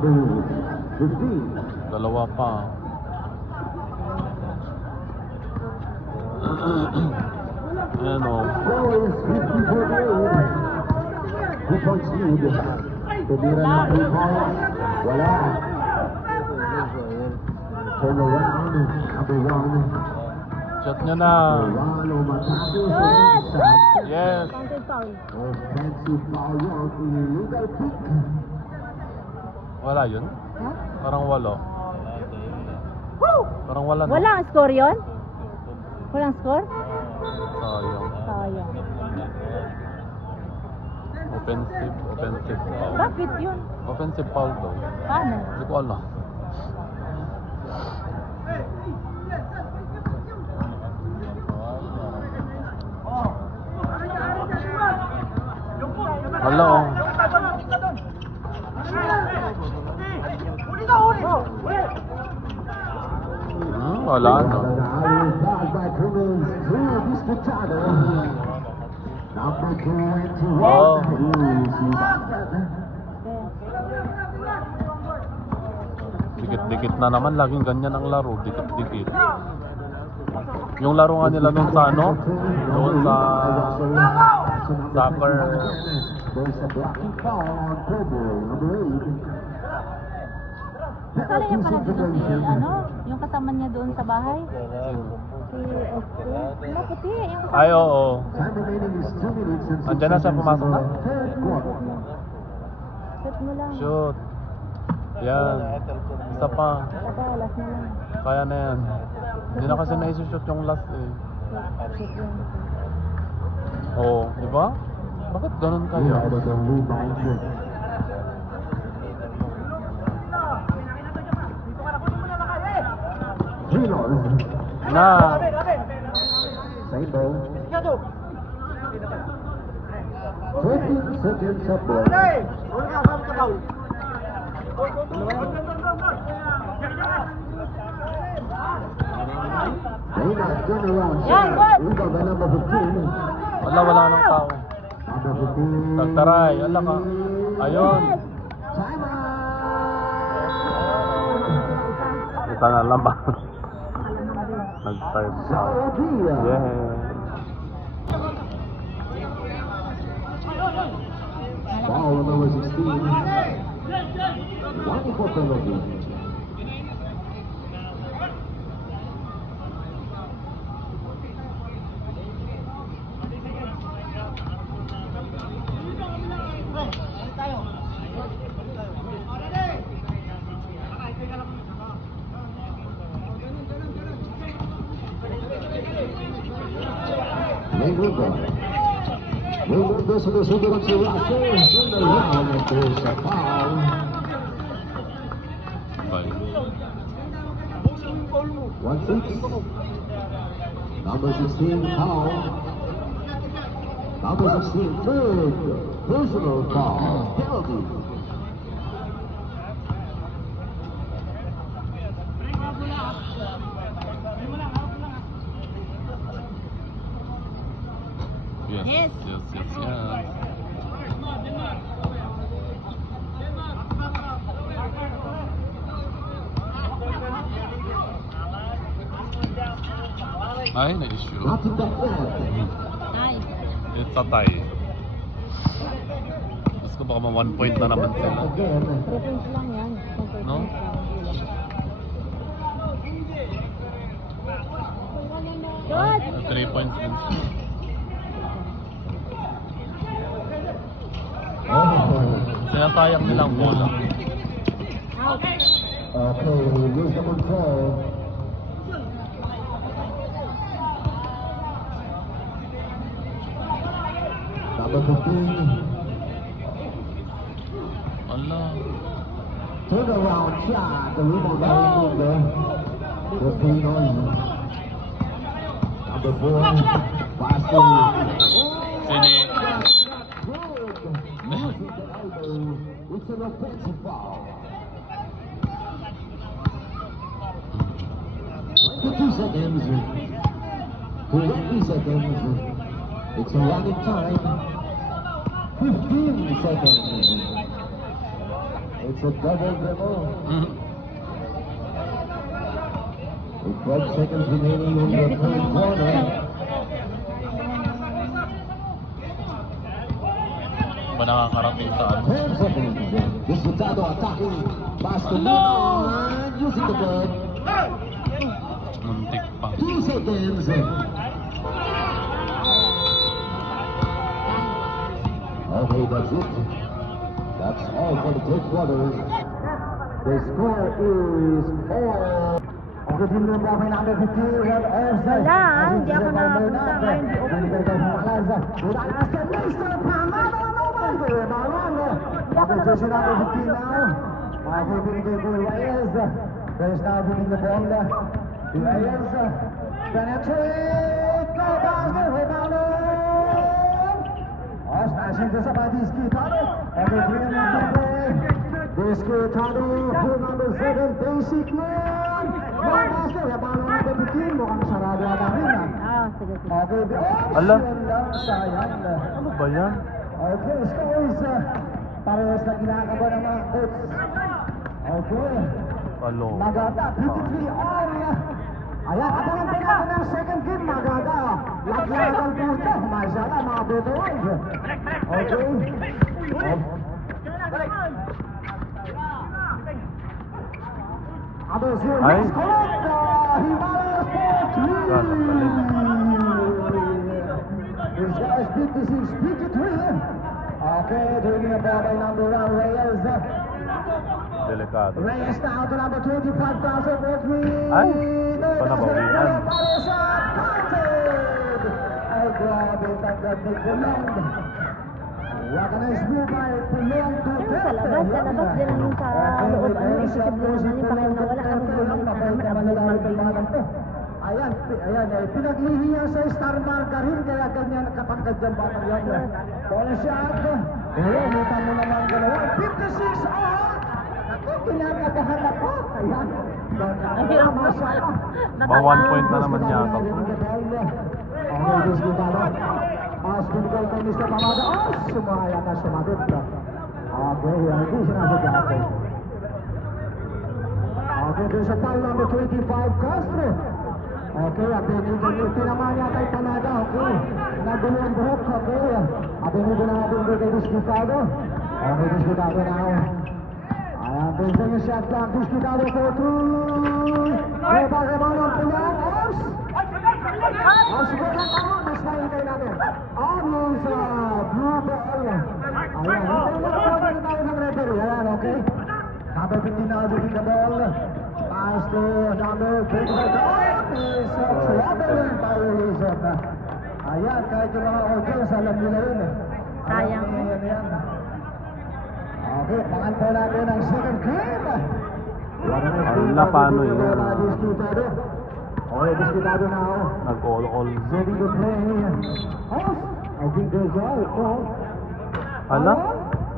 number 15. Dalawa pa. Ayan o. Score is 50-48. 2 points lead. Tumira ng 3 points. Wala. Turn around. Number 1. Shot nyo na. Ronaldo Matado. Yes. Counted foul. Offensive foul yun. Illegal kick. Wala yun? Ha? Parang wala. Parang wala na. Walang score yun? Walang score? Sayang. Sayang. Offensive foul. Bakit yun? Offensive foul daw. Paano? Hindi ko alam. Hello. Wala na. Oh. Dikit-dikit na naman. Laging ganyan ang laro. Dikit-dikit. Yung laro nga nila doon sa ano? Doon sa soccer. Kasali niya pala dito si, ano, yung kasama niya doon sa bahay? Si Esther. Ano, puti. Yung kasama Ay, niya. oo. Andiyan na siya, pumasok na. Shoot mo lang. Shoot. Yan. Isa pa. Saka, last na lang. Kaya na yan. Hindi na kasi naisishoot yung last eh. Shoot lang. Oo, di ba? Bakit ganun kaya? Na. Same ball. 13 seconds of ball. Dana turn around. Yan, good. Rebound by number 15. Wala nang tao. Number 15. Tagtaray, ala ka. Ayun. Time out. Isa na lang ba? Nag-start. Saudia. Yeah. Foul on number 16. One for penalty. Mengundur sudah si Russell. Turn around and there's a foul. Bye. 1-6. Number 16 foul. Number 16 third personal foul. Penalty. Yes. Yes. Yes. Ay, na-issue. Not to back that. Nice. It's a tie. Tapos ko baka ma 1 point na naman sila. Again. 3 points lang yan. No? Good. 3 points din siya. Sinasayang nilang bola. Out. Okay, here's the control. Number 15. Ala. Turn around shot. The rebound by Mundo. 15 on. Number 4. Passing. Sini. It's an offensive foul. 22 seconds. 20 seconds. It's a running time. 15 seconds. It's a double dribble. Mm. With 12 seconds remaining in the third quarter. Ba nakakarating sa ano? 10 seconds. Disputado attacking. Pass to Hello. Mulan. Using the ball. Muntik pa. 2 seconds. Okay, that's it. That's all for the third quarter. The score is 4. Okay, din mo ba may number 50? Red Airs. Wala, hindi ako nakapunta. Ngayon, di open. Okay, jersey number 15 now. Okay, binigay ko Reyes. Reyes now bringing the ball. Reyes. Penetrate. Go basket. Rebound. Smashing this up by Diski Tado. Okay, 3 number. Diski Tado. Pool number 7. Basic man. No basket. Rebound number 15. Mukhang sarado ata rin. Ah, sige, sige. Okay, Ala. sayang. Ano ba yan? Okay, scores. Parehas na kinakaba ng mga coach. Okay. Alo. Maganda, 53 all. Ayan, abangan po natin ang second game. Maganda. Laglagan po ito. Masala, mga veterans. Okay. Abos yun. Ay. Next correct. Himalayas po. Gano'n pala. This guy is 56, 53. Okay, doing the ball by number 1, Reyes. Delikado. Reyes now to number 25,000 for 3. Ay, No, panabawian. para shot, counted. Ay, grabe, tanggap ni Pulong. What a nice move by Pulong to Sa labas, din yung sa loob. Ano, isip mo naman yung pakil na wala kami gumawa. Ayan, pinaglihi niya sa Star Margarine, kaya ganyan nakatangkad dyan batang yan. Bola shot. Umita mo naman dalawa. 56 all. Ako, kinakabahan ako. Ayan. Ayun. Ba 1 point na naman yata. Okay, diskutado. Pinigay kay Mr. Pamada. Sumaya na sumagot. Okay, hindi sinagot ako. Okay, there's a foul number 25, Castro. Okay, abinigo naman niya kay Pamada. Okay, nagulo ang buhok. Okay, abinigo na natin kay Diskutado. Okay, Diskutado now. Ayan, there's a shot clock. Diskutado for 2. May pagkaman ang pulang. Siguro lang ako, mas mahintay natin. Yung sa blue ball. Ayan, hindi na tayo ng referee. Ayan, okay. Number 15 now doing the ball. Pass to number 25. Is traveling by Rizal. Ayan, kahit yung mga audience, alam nila yun. Sayang. Ayan. Okay, pangan po natin ang second game. Ala, paano yun? Okay, diskutado na ako. Nag-all-all. Ready to play. I think there's all. Hala?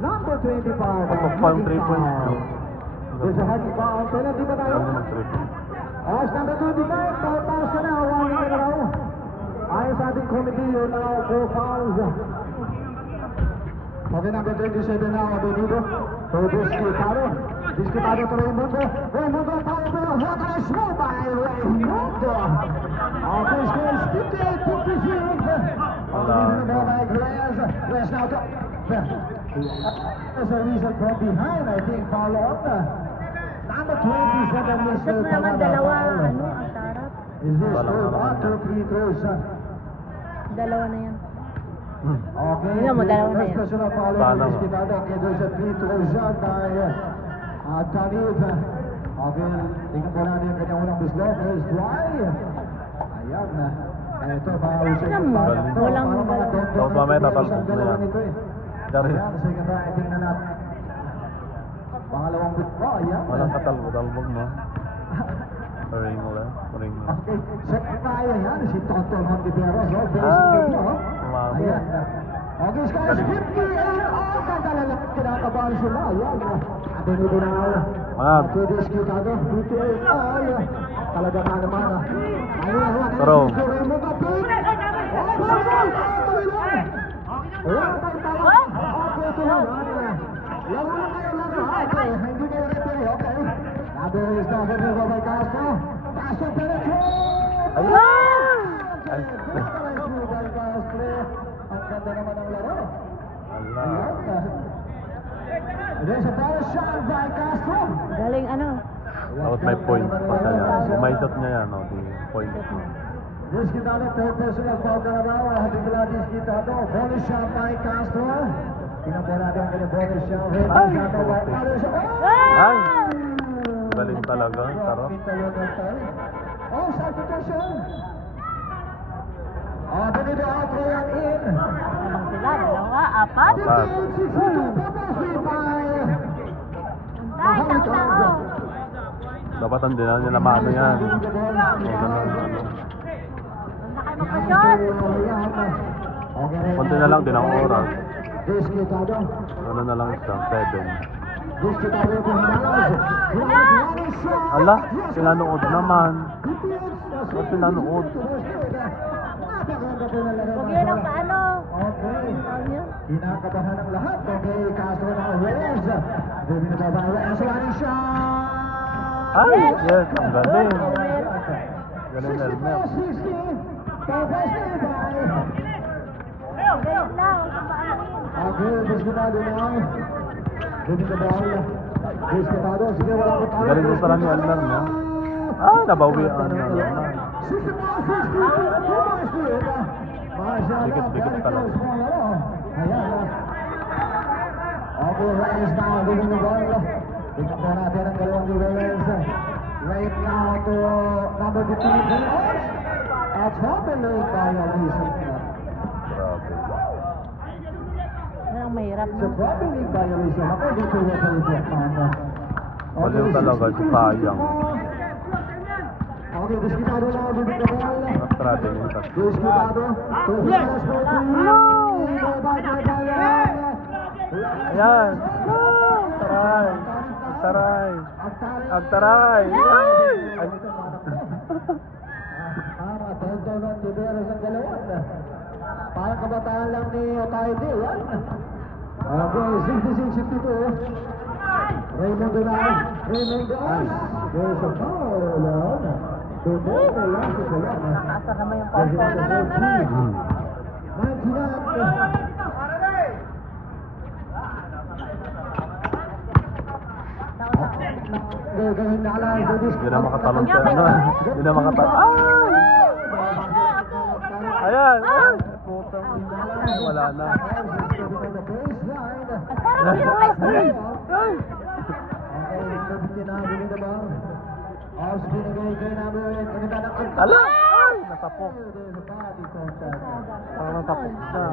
Number 25. Patok pa yung 3 points. There's a heavy foul. Penalty ba tayo? Ano mag-3 points? Number 25. Foul pass ka na. Warning ka na raw. Ayon sa ating committee, you're now 4 fouls. Okay, number 27 now, Abenido. So, Diskutado. Diskutado to Raymundo. Raymundo, power play. What a show by Raymundo. Okay, scores 58-56. Okay, the ball by Reyes. Reyes now to... There's a reason from behind, I think, foul on. Number 27, Mr. Isip mo naman dalawa, ano, ang tarap. Is this throw? 1, 2, 3 throws. Dalawa na yan. Okay. Tingnan mo, dalawa na yan. First personal foul on Paano? Diskutado. Okay, there's a free throw shot by Talib. Okay, tingnan po natin yung kanyang unang bislo. First try. Ayan na. Ito, mahusay Alam mo, walang- Dapat mamaya tatalbog na yan. Dari. Ayan, second try. Tingnan natin. Pangalawang bit. Ayan. Walang katalbog mo. Ring lang. Ring lang. Okay, second try. Ayan, si Toto Montiveros. Oh, basic Ah, video. umabot. Ayan. Okay, scores 58 all. Kagalalak, kinakabahan sila. Ayan. Abenido na ako. Mga Okay, Diskutado. 58 all. Talaga na naman. Ayan. Pero, Laro lang kayo, laro. Okay, hindi kayo referee, okay. Nabilis na agad yung Robert Castro. Castro penetrate! Ayun! Ay, Robert Castro. Ang ganda naman ng laro. ala. There's a power shot by Castro. Galing ano? Out may point pa kaya. Umaisot niya yan, no? Di point. Diskitado, third personal foul na naman. Habigla diskitado. Bonus shot by Castro. Pinampo natin ang kanyang bonus shot. Ay! Bonus shot. Ay! Galing talaga, sarap. Oh, substitution. Benito Outro yan in. Namang sila, dalawa, apat. Ah. 58-62, purposely by Ay, tao-tao. Dapat hindi na nila maano yan. O, ganun, ano. Huwag na kayo magpa-shot. Konti na lang din ang oras. Diskitado. Ano na lang siya, 7. Diskitado po Himalas. Himalas shot. Ala, pinanood naman. Ba't pinanood? Huwag yun ang paano. Okay. Huwag yun. Kinakabahan ang lahat. Okay, Castro na Reyes. Dumi na ba Reyes? Running shot. Ay, yes, ang galing. Galing, 64-60. Purposely by. Galing lang, huwag kang paanoin. Okay, diskitado na. Dumi na ball. Diskitado. Sige, wala ko tayo. Galing din pala ni Alnar, no? Ah, nabawian na naman. Dikit-dikit talaga. Ayan. Okay, Reyes now, giving the ball. Tingnan po natin ang dalawang ni Reyes. Right now to number 15. At trouble late violation. Grabe. Yan ang mahirap, It's a no? trouble late violation. Ako dito yung pag-report. Baliw talaga, sayang. Okay, diskitado na, giving the ball. Nag-travel yung tatlo. Diskitado. Ayan! Taray! Taray! Agtaray! Ay! Ay! Tawag-tawagan ni Beres ang galawan. Parang kabataan lang ni Otayde, yan. Okay, 66-62. Raymond Dunas. Raymond Dunas. There's a foul. Tutor lang si Kulang. Asa naman yung pawpaw. 99. Gagawin na lang sa Hindi na makatalon siya. Ano? Hindi na makatalon. Ay! Ayan! Ay! Putang ina. Ay, wala na. Parang yung high school. Ay! Ala! Ay! Natapok. Parang natapok siya.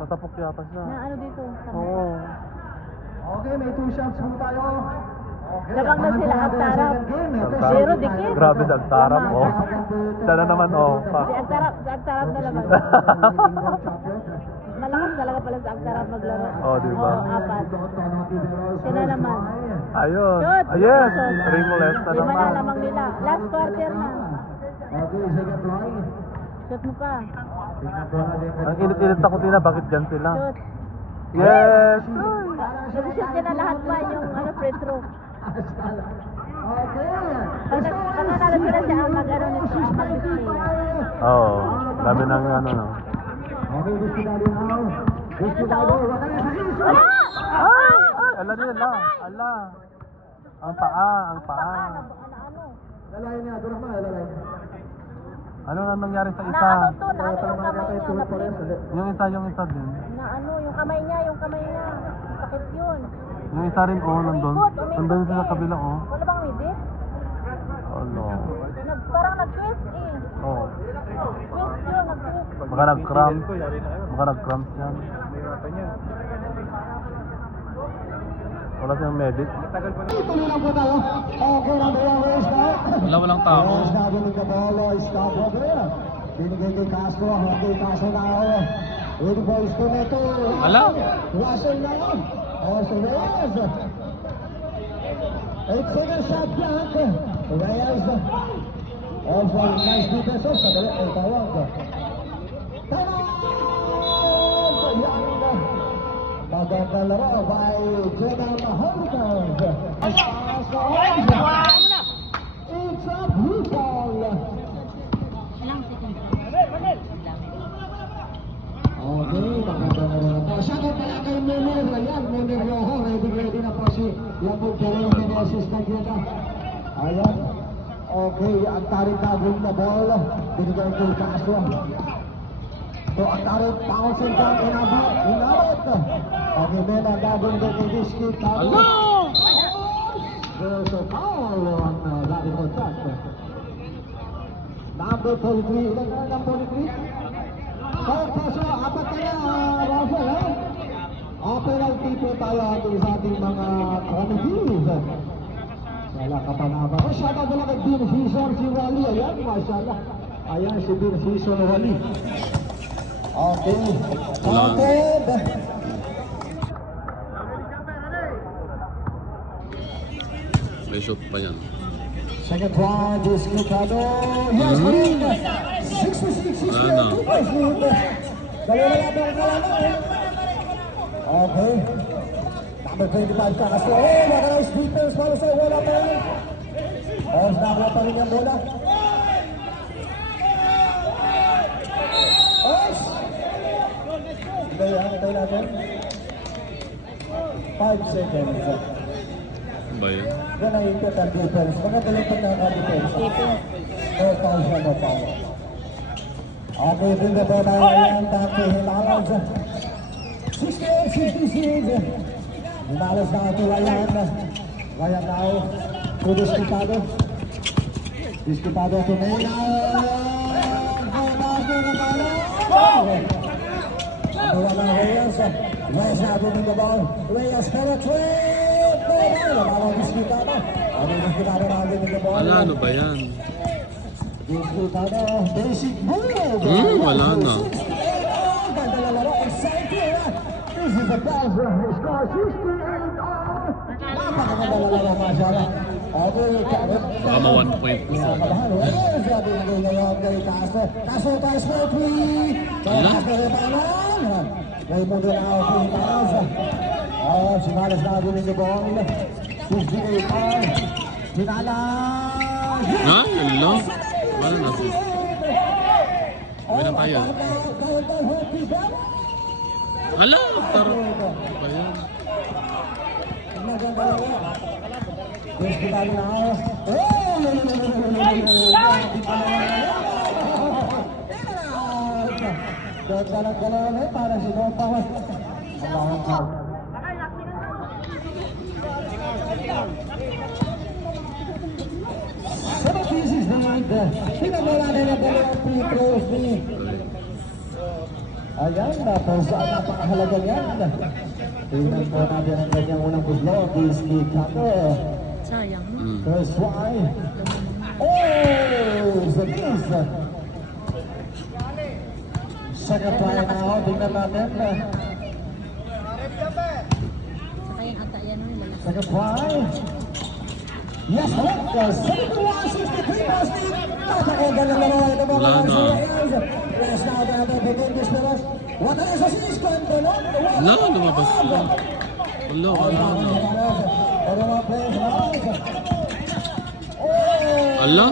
Natapok yata siya. Na ano dito? Oo. Okay, may 2 shots po tayo. Okay, Labang na sila, Agtarap. Agtarap. Zero dikit. Grabe sa Agtarap, oh. Siya na naman, oh. Si Agtarap na laban. Malakas talaga pala sa Agtarap maglaro. Oh, di ba? Oo, apat. Siya na naman. Ayun. Shoot! Ayun! Shoot. Rimulest na 5 na naman. lamang nila. Last quarter na. Okay, second line. Shoot mo pa. Ang init-init ako sila, bakit dyan sila? Shoot. Yes! Shoot niya na lahat pa yung ano, free throw. Okay. Pag nanalo sila siya ang mag-ano nito, ang mag-display. Oo. Dami ng ano, no? Okay, diskitado now. Diskitado. Wala na sa iso. Wala! Ay! Ay! Ala nila! Ala! Ang paa! Ang paa! Ano? Lalayan niya. Doon naman, lalayan. Ano na nangyari sa isa? Na ano to, na ano yung kamay niya, na-flip. Yung isa din. Na ano, yung kamay niya. Sakit yun. Yung isa rin, oh, nandun. Nandun sa kabila, oh. Wala bang midit? Ano? Parang nag-twist eh. Oh. Twist yun, nag-twist. Baka nag-cramp. Baka nag-cramp yan. Wala siyang medic. Tuloy lang po tayo. Okay, number 1 race na. Walang tao. Yes, nagaling ka ball. Stop over. Binigay kay Castro. Okay, Castro na ako. With balls to Neto. Ala? Russell na ako. Also Reyes. 8 seconds shot clock. Reyes. Also, nice defense. Sandali, ay tawag. Tawag! Yan. Magandang laro by Jordan Mahalikans. It's a blue ball. Okay, magandang laro na po. Shoutout pala kay Munir. Ayan, Munir Rojo. Ready na po si Yabog Jerome Meneses na gina. Ayan. Okay, ang taring tagong na ball. Binigay ko yung Castro. So, ang taring bouncing down. Inabot. Okay, Mena gagawin ko kay Rizky. Hello! There's a foul on that contact. Number 43. Ilan na number 43? Foul paso. Apat na Rafael, ha? Penalty po tayo ating sa ating mga committees. Wala ka pa naman. Oh, shout out pala kay Bin Fison, si Wally. Ayan, mashallah. Ayan, si Bin Fison, Wally. Okay. Counted. May shoot pa yan. Second round is Mikado. Yes, Green. 66, 68, Ano? 2 points lead. Dalawa na lang ang kalaman. Okay. Number 25 ka kasi. Oh, nakalive defense para sa wala pa rin. Oh, nakala pa rin yung bola. Oh! Hintay natin. 5 seconds. Ba yan? Yan ang important defense. Magandalitan na ang defense. Oh, foul siya mo, foul. Okay, bring the ball by Ryan Taki. Himalas. 68-66. Himalas na ito Ryan. Ryan now. To Disputado. Disputado to Mena. Nakuha ng Reyes. Reyes na ito bring the ball. Reyes penetrate. Wala Disputado. Ano Disputado na ito bring the ball. Wala, ano ba yan? Disputado. Basic move. Wala na. This is the pass. Score 68 all. Napakaganda laro, mashallah. Okay, Baka ma 1 point po siya. sabi na ngayon kay Castro. Castro tayo sa 3. Ala? Castro rebanan. May mundo na ako sa Himalas. Oh, Himalas na din yung ball. 68 all. Himalas. Ha? Hello? Wala na sis. May na tayo. Hala! Tara. Ano ba yan? Para si Don Pawas. Pinamula na ng dalawang free throws ni ayan, napakahalaga yan. Tingnan po natin ang kanyang unang buslog. Disney Kato. Sayang. First one. Oh! Zabis! Second try now. Tingnan natin. Saka yung ata yan ang lalaki. Second try. Yes, correct. 71-63 Boston. Napakaganda na naman ito mga Wala na. Yes, now natin begin this Peros. What is the season? Wala, lumabas na. Wala, wala na. Ala?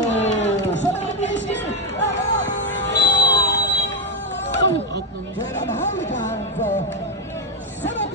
Out naman. Jordan Mahalikans.